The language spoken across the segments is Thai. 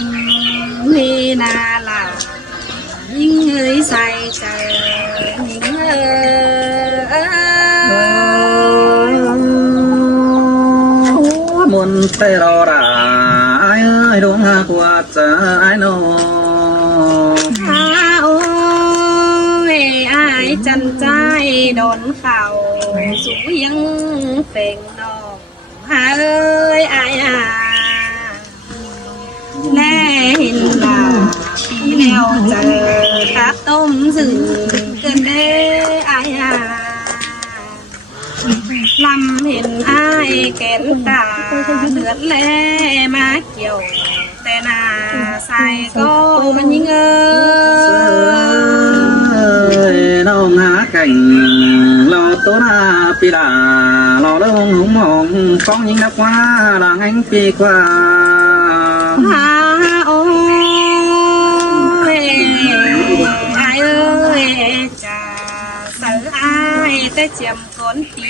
lầm ni na là những người say chờ những muốn tê rò ra ai ơi đúng qua chờ ai nô ôi ai chân trái đón khảo rủ những phèn nọ hà ơi ai lẽ hình là đi leo chờ các tôm rừng cơn đê ai làm hình ai kén tà lướt lẽ má chiều tên sai có những nó ngã cảnh lo tốt ha pi đà lo đó hùng hùng có những năm qua là anh pi qua ôi ai ơi chả sợ ai tới chiếm con tì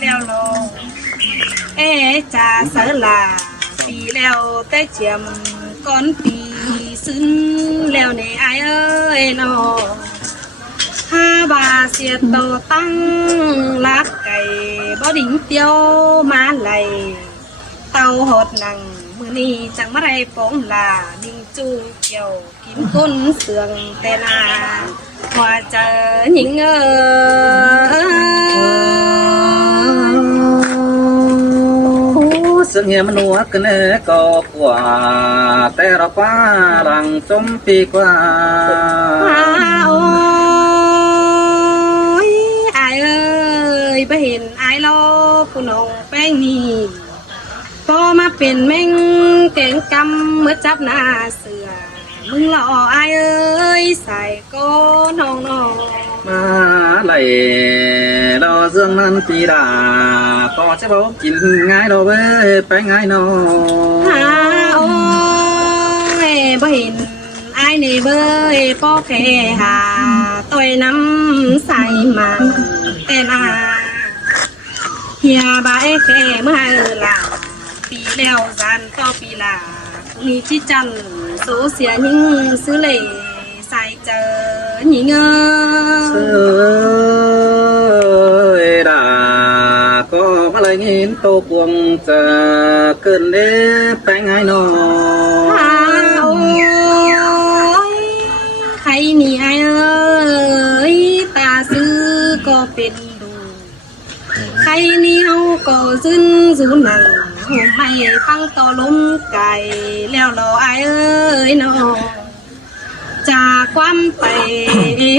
leo lô chả sợ là tì leo tới chiếm con tì xứng leo này ai ơi nó ha bà xiết tổ tăng lá cày bó đỉnh tiêu má lầy tàu hột nằng mưa ni chẳng mất ai phóng là đinh chu kiều kiếm côn sườn tên hòa chờ những sự nghe mình nuốt cái này có quả tê ra qua rằng trong pi qua ôi ai ơi bà hiện ai lo phụ nông bánh mì có màเป็นแม่งแกงกำเมื่อจับหน้าเสือมึงหล่อไอายเอ้ยใส่ก้นน้องน้อง มาไหลดอdươngนั้นปีดาก็จะบอกกินง่ายดอเว้ยไปง่ายนอ โอ้ยบ่เห็นไอายในเบ้ยป้อแค่หาต่อยน้ำใส่มาแต่นาเฮียบายแค่เมื่อหลังปีแล้วจันต่อปีละนี่ที่จันโซเสียยิ่งซื้อเลยใส่เจอยิ่งđà có mà lại nhìn tô cuồng chờ cơn đế bánh ai nọ ôi hay nì ai ơi ta sư cóเป็นđủ hay nì hâu có dưng dù nặng hôm hay phăng to lúng cày leo lò ai ơi nọ trà quamไป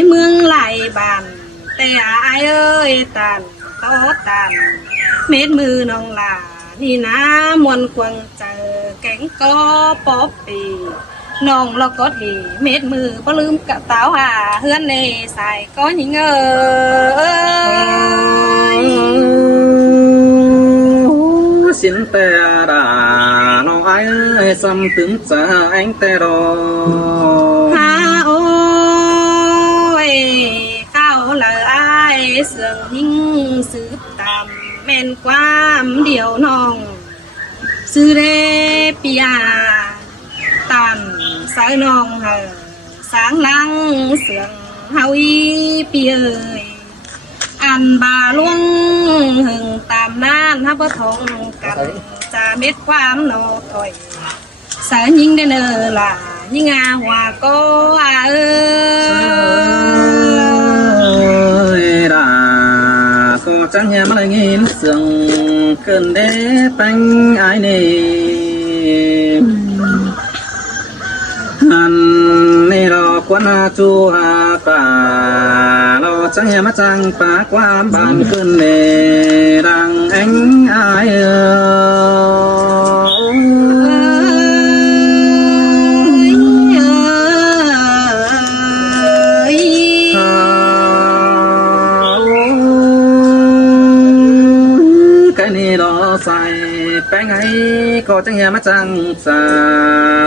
เมืองหลายบ้านแต่อายเอ้ยตานโตตานเม็ดมือน้องหลานี่นะมวนควงเจอแกงก็ป๊อปปีน้องเราก็ถีเม็ดมือบ่ลืมกระเป๋าหาเฮือนในใส่ก็ยิงxin tè đà nó ai ơi xăm tướng cha anh tè đòโอ้ยเข้าเลยอายเสื่องยิ่งสืบตามแม่นความเดียวน้องซื้อเรปียตันสายน้องเหอสางลังเสื่องเฮาอีปีเอ่ยอันบาล่วงหึงตามน่านฮับทองกันจะเม็ดความโนถอยสายยิ่งได้เนอล่ะยิ่งอาหัวก็เอ้ยđà có chẳng nhà mà lại nhìn sương cơn đế bánh ai nè anh nè lo quan chu hà cả lo chẳng nhà mà chẳng phá qua bàn cơn nè đang anh ai sai bánh ấy có chẳng nhà mà chẳng xa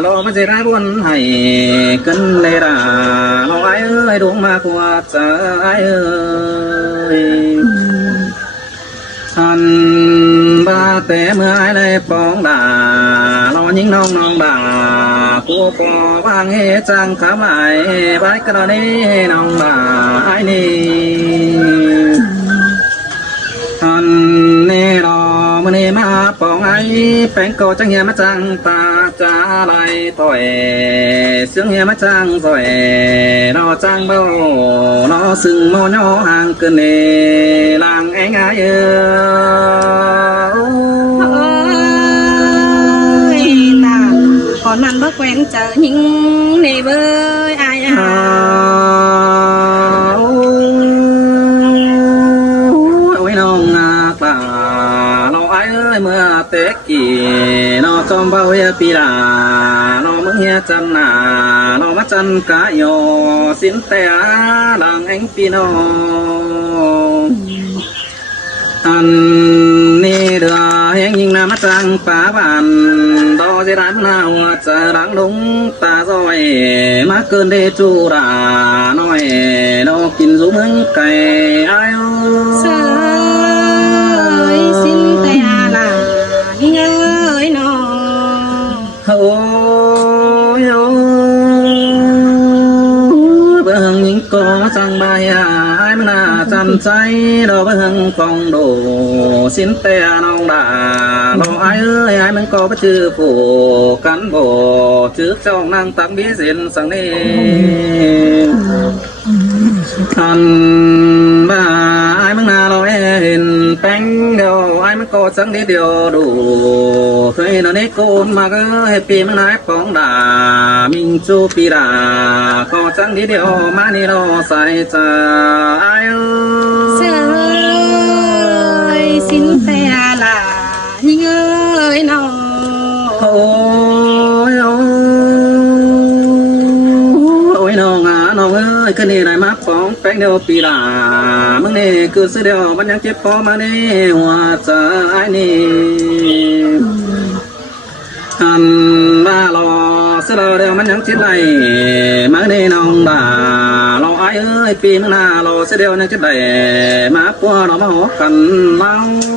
lo mà dễ ra buồn hay cân lê đà lo ai ơi đúng mà qua cha ai ơi anh ba té mưa ai đây bóng đà lo những nong bà cô có vang hê trang khá mãi bái cái đó đi nong bà ai đi anh nè đó mà nè mà bóng ai bánh cô chẳng nghe mà trang ta trả lại tội sướng nghe mà trang rồi nó trang bao nó sừng mò nhỏ hàng cơn nè làng anh ai còn ăn bớt quen chờ những nề với ai ôi nông ngạc là nó ai ơi mưa tết kỳ nó trong bao nhiêu pi là nó mới nghe chân là nó mắt chân cá yo xin té làng anh pi nó anh đi đưa hẹn nhìn nam mắt trăng phá bàn đó dễ đánh nào chờ đáng đúng ta rồi má cơn đê chu đã nói nó kín rú mừng cày ai ơi xin tay là đi ơi nó ôi bưng những có sang bài ai mà là chăn cháy đó bưng phòng đồ xin te nong đã lo ai ơi ai mình có bất chư phủ cán bộ trước trong năng tạm biết diện sang đi thần bà ai mình là lo hình bánh đều ai mình có chẳng đi điều đủ khi nó nít côn mà cứ happy mình nói bóng đà mình chu pi đà có chẳng đi điều mà đi lo sai cha ai ơi xin tay là đi ơi nó ôi nó ơi cái này này mắc bóng bánh đều pi đàมึงนี่คือซื้อเดียวมันยังเจ็บพอมานี่หัวใจนี่อันบ้ารอซื้อเดียวมันยังเจ็บไหลมานี่น้องด่ารอไอ้เอ้ยปีมึงน่ารอซื้อเดียวยังเจ็บไหลมาปัวเรามาหอกันเมา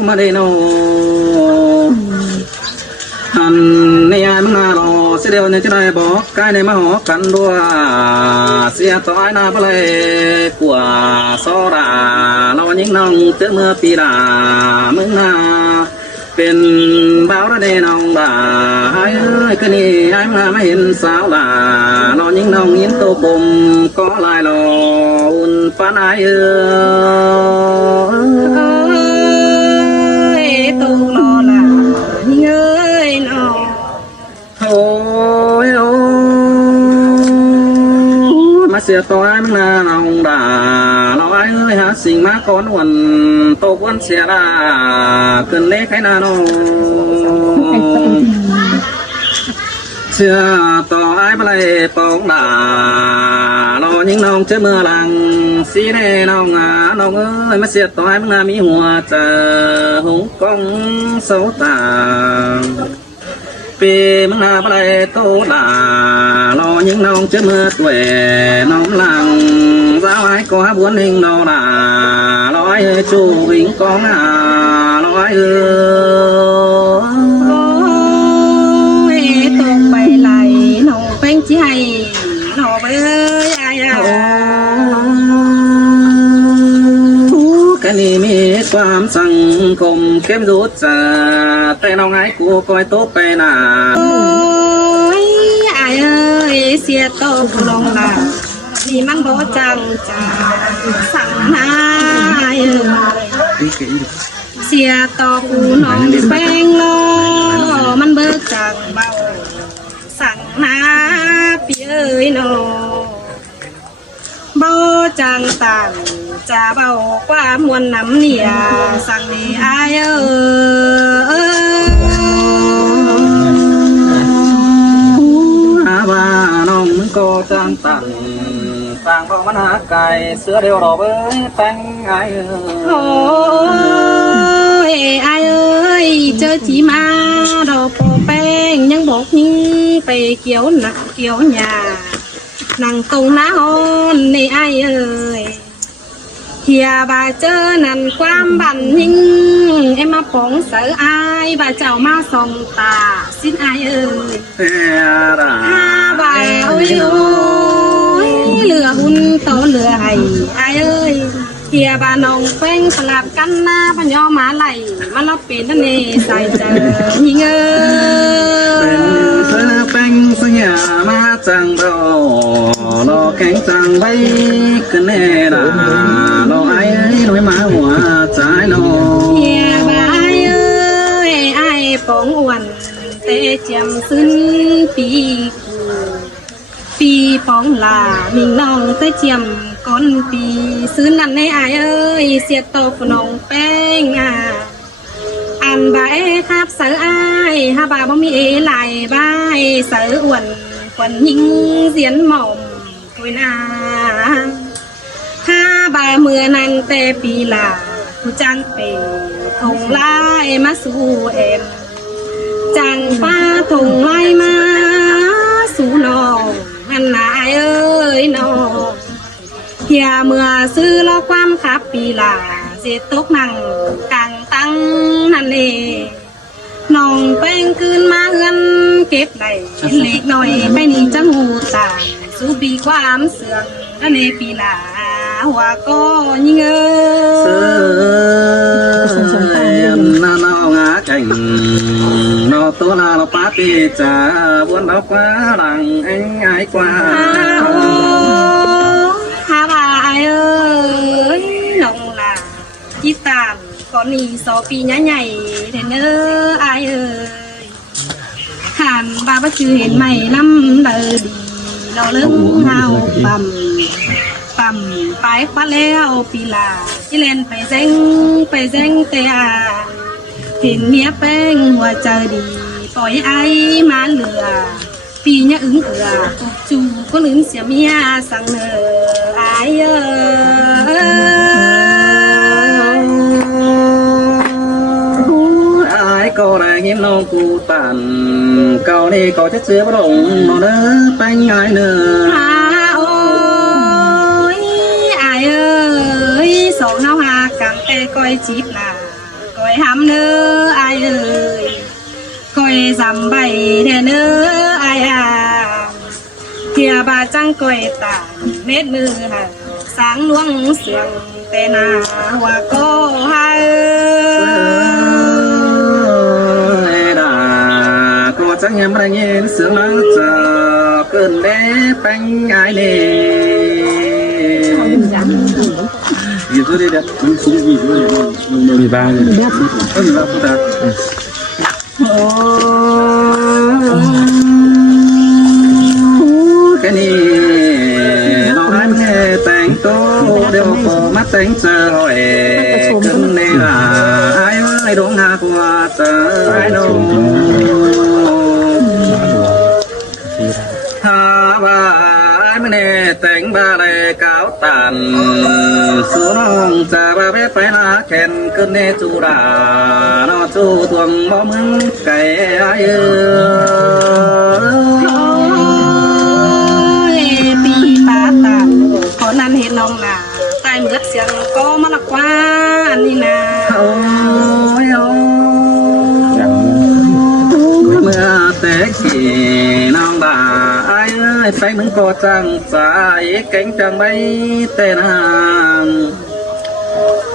มาได้น้องอันนี่ไอ้มึงน่ารอซื้อเดียวยังเจ็บไหลบอกใกล้ในมาหอกันด้วยเสียต่อไอ้หน้าไปเลยกว่าซอดาเรายิ่งน้องเจอเมื่อปีดามึงน่าเป็นบ่าวระเดน้องด่าไอ้เอ้ยก็นี่ไอ้มาไม่เห็นสาวด่าเรายิ่งน้องยินโตปมก็ลายรออุ่นปานไอ้เอ้ยตูรอละนี่เอ้ยน้องโอ้ยมาเสียตัวไอ้มึงน่าน้องด่าเราไอ้เอ้ยหาสิ่งมาก่อนวันโตวันเสียด่าเกินเล็กให้นาน้องเชื่อต่อไอ้มาเลยปองด่าเรายิ่งน้องเจอเมื่อหลังสีแดงน้องน้องเอ้ยมาเสียต่อไอ้มึงน่ามีหัวใจหงกองเสาตาปีมึงน่าไปโตด่ารอยิ่งน้องเจอเมื่อตัวน้องหลังสาวไอ้ก็บุญหิงน้องด่ารอไอ้จูหิงกองรอไอ้ตกไปไหลหนูเป็นใจหนูไปเอ้ยไอ้กันนี่มีความสังคมเข้มรู้จักแต่น้องไอ้กูคอยโตไปหนาโอ้ยไอ้เอ้ยเสียโตพลงละนี่มันบ่จังจ้าสั่งนายเสียต่อกูน้องแป้งล้อมันเบิกจังเบาสั่งนาพี่เอ้ยน้องเบาจังต่างจะเบากว่ามวลน้ำเนี่ยสั่งนี่อายว่าน้องมึงก็จังตันต่างบอกมันหาไก่เสือเดียวดอกเอ้ยแป้งไอ้โอ้ยอายเอ้ยเจอจีมาดอกโปแป้งยังบอกนี่ไปเกี่ยวหนักเกี่ยวหยานั่งตรงหน้าห้องนี่อายเอ้ย เฮียบาเจอนั่นความบันยิ่งเอ็มมาปองเสืออายบาเจ้ามาส่องตาสิ้นอายเอ้ย เฮียรา ห้าบาโอ้ยโอ้ยเหลือหุ่นโตเหลือให้อายเอ้ยเฮียบานองแป้งสลับกันหน้าพันยอมาไหลมาเราเป็นนั่นเองใส่เจอยิงเอ้ เป็น ย เสื้อแป้งสยามาจังรอรอแข็งจังไว้กันแน่ด่ารอไอ้หน่วยมาหัวใจรอ เฮียบาเอ้ยไอ้ปองอ้วนเตะเจียมซึ้นปีกูปีปองลามิงน้องเตะเจียมก้อนปีซึ้นนั่นในไอ้เอ้ยเสียโตฝนองแป้งอันบาเอ้ครับเสือไอ้ฮาบาบ่มีเอไหลบายเสืออ้วนควันยิงเสียนหม่อมกุยนาห้าบาเมื่อนั้นแต่ปีลาผู้จังเป็นทงไล่มาสู่เอ็มจังป้าทงไล่มาสู่น้องอันนายเอ้ยน้องเฮียเมื่อซื้อล้อความขับปีลาเสียตกนั่งกลางตั้งนั่นเองน้องแป้งคืนมาเงินเก็บได้เล็กหน่อยไปนี่จังหูตายสู้ปีความเสื่อมนั่นเองปีลาหัวก็ยิงเอ้ เสื้อนาเนาหาแข่งนอตัวลาเราปาปีจ่าบนดอกฟ้าหลังไอ้ไอ้กว่า ฮาบาเอ้ยน้องล่ะที่ตามก่อนนี้2 ปีใหญ่ๆเทนเนอร์อายเอ้ยหันบาบชื่อเห็นไหมน้ำเดือดีเราเริ่มเฮาปั๊มไปคว้าแล้วปีลาที่เล่นไปแซงเตะเห็นเมียแป้งหัวใจดีปล่อยไอ้มาเหลือปีเนี้ยอึ้งเอือจูก็ลืมเสียเมียสั่งเนอไอ้เอ้ย ไอ้ก็ได้ยินน้องกูตันเก่านี่ก็จะเชื่อพระองค์นอเด้อไปง่ายเนอ โอ้ยไอ้เอ้ยสองเฮาหากังแต่ก้อยจีบน่ะก้อยหำเนอไอ้เอ้ยก้อยสำใบแน่เนอไอ้เทียบาจังก้อยตาเม็ดมือน่ะสางลวงเสียงแต่นาว่าก็ให้ ด่าก็จะเงียบได้ยินเสียงมันจะเกินเด้ไปง่ายเลยอยู่ตัวเดียวมันสูงอีกเลยมันมีบ้างเลยก็มีบ้างพูดได้โอ้แค่นี้เราอันแค่แต่งตัวเดี๋ยวพอมาแต่งเจอหอยกันในร้านไอ้ดวงหากว่าเจอไอ้น้องถ้าว่าไอ้มันแต่งบาเลยเก้าตันสู้น้องจะบาเวไปนาแข่นขึ้นในจุฬาน้อจูตวงบ่มึงไก่ไอ้ปีป้าตาขอนั้นเห็นน้องนาตายเหมือดเสียงก็มาละกว่านี่นา โอ้ยโอ้เมื่อแต่ขี่น้องบ่าไอ้ไปมึงก็จังใจเก่งจังใบแต่นาง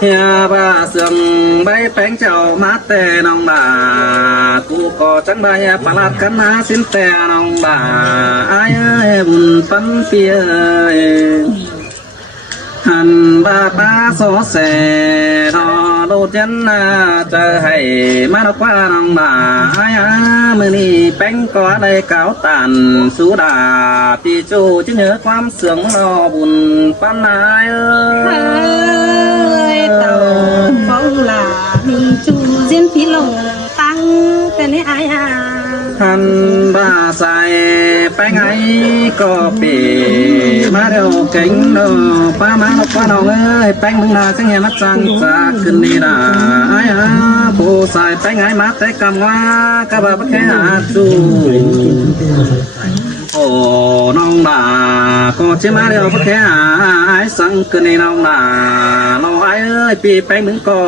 เฮียบ้าเสื่อมใบแป้งเจ้ามาแต่น้องบ่ากูก็จังใบประหลาดกันมาสิ้นแต่น้องบ่าไอ้บุญปันเปียหันบาป้าโซเสนอโดดยันนาจะให้มาดอกว่าน้องบ่าไอ้มือนี่แป้งก็ได้เก่าตันสุดาปีจูจะเหนือความเสื่อมรอบุญปันนายเอ้ เอ้ ย ยเต่าฟองหลามีจูเจียนพี่ลงตั้งแต่ในอาย หันบาใส่แป้งไอ้ก็ปีมาเดี๋ยวเก่งเนาะป้ามาดอกว่าน้องเอ้ยแป้งมึงนาจังเหี้ยมาจังจากขึ้นนี่นะไอ้ผู้ใส่แป้งไอ้มาแต่กำว่ากะบะแค่จูโอ้น้องบ่าก็จะมาเดี๋ยวแค่ไอ้สังขึ้นนี่น้องบ่าล เอ้ยปีแป้งมึงก็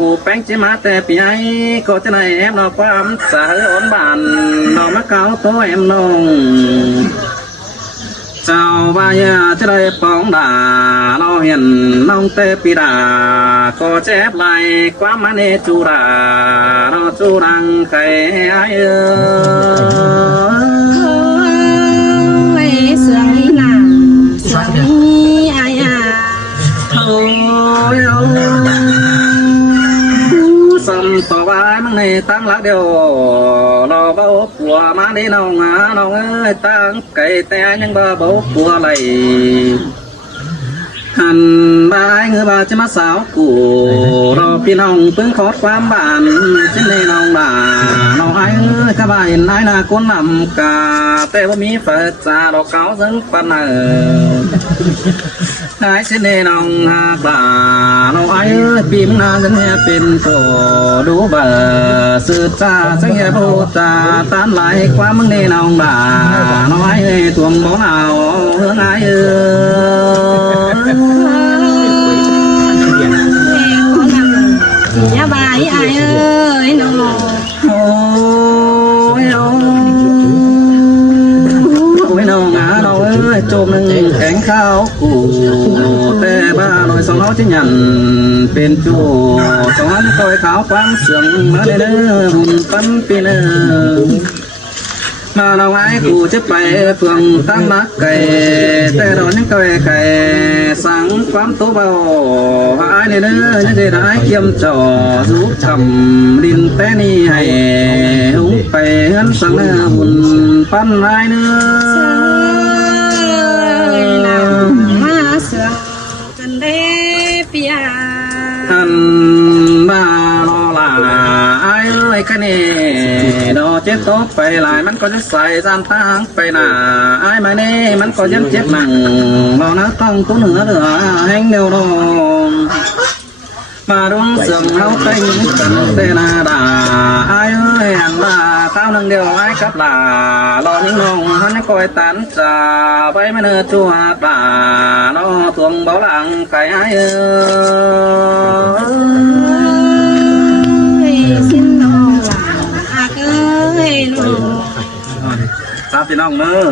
หูแป้งจะมาแต่ปีไอ้ก็จะไหนแอบนอความสาอ่อนบานนอมะเกาตัวแอมนองเจ้าว่าอย่าจะได้ปองด่าเราเห็นน้องเตปีดาก็เจ็บไหลความมันเนจูราเราจูรังไก่ไอ้เอ้ย เสืองนี่นาเสืองนี่อายา โอ้ยสัมต่อไว้มึงในตั้งหลักเดียวรอเบาปัวมาได้น้องน้องเอ้ยตั้งไก่แต่ยังบ่เบาปัวไหลหันบายเงือบาจะมาสาวกูรอพี่น้องเพิ่งขอความบานเช่นในน้องบ่าน้องไอ้เอ้ยข้าบ่าเห็นนายนาคนนำกาแต่ว่ามีเฟิดจ่าดอกเก้าซึ่งปันนายเช่นในน้องหากบ่าน้องไอ้เอ้ยปีมนานกันเนี่ยเป็นโตดูบ่าสืบจ่าสังเกตโบจ่าตามไหลความมึงในน้องบ่าน้องไอ้เอ้ยทวงบ่เอาเฮืองไอ้เอ้ย อย่าบายอายเอ้ยน้อง โอ้ยโอ้ยน้องน้องเอ้ยโจมหนึ่งแข็งข้าวกูแต่บ้าหน่อยสองเขาจะยันเป็นจูสองเขาต่อยขาวความเสื่อมมาเด้อหุ่นปั้นปีเนอมาเราไอ้กูจะไปเฟืองตั้งนักไก่แต่เรายังไก่ไก่สั่งความตัวเบาไอ้เนี่ยเด้อยังจะได้เกี่ยมจ่อรูปทำดินแต่นี่ให้หุ้งไปเงินสั่งเนื้อหุ่นปั้นไอ้เนื้อ มาเสืองจนได้ปีย อันบ้าลอลาไอ้เอ้ยคะเนดอเจ็บโตไปหลายมันก็จะใส่จานทางไปหน้าไอ้มาเน่มันก็ยังเจ็บหนังเรานะต้องตัวเหนือเหลือแห้งเดียวดองมาดวงเสื่อมเราเต็งกันเตนาดาไอ้เอ้ยหันมาข้าวหนึ่งเดียวไอ้กับลารอนิ่งนงหันคอยตันจ่าไปไม่เนื้อจัวปลาเนาะทวงเบาหลังไก่ไอ้เอ้ย สิ้นน้องหลานอากเอ้ยน้อง ทราบพี่น้องเนอะ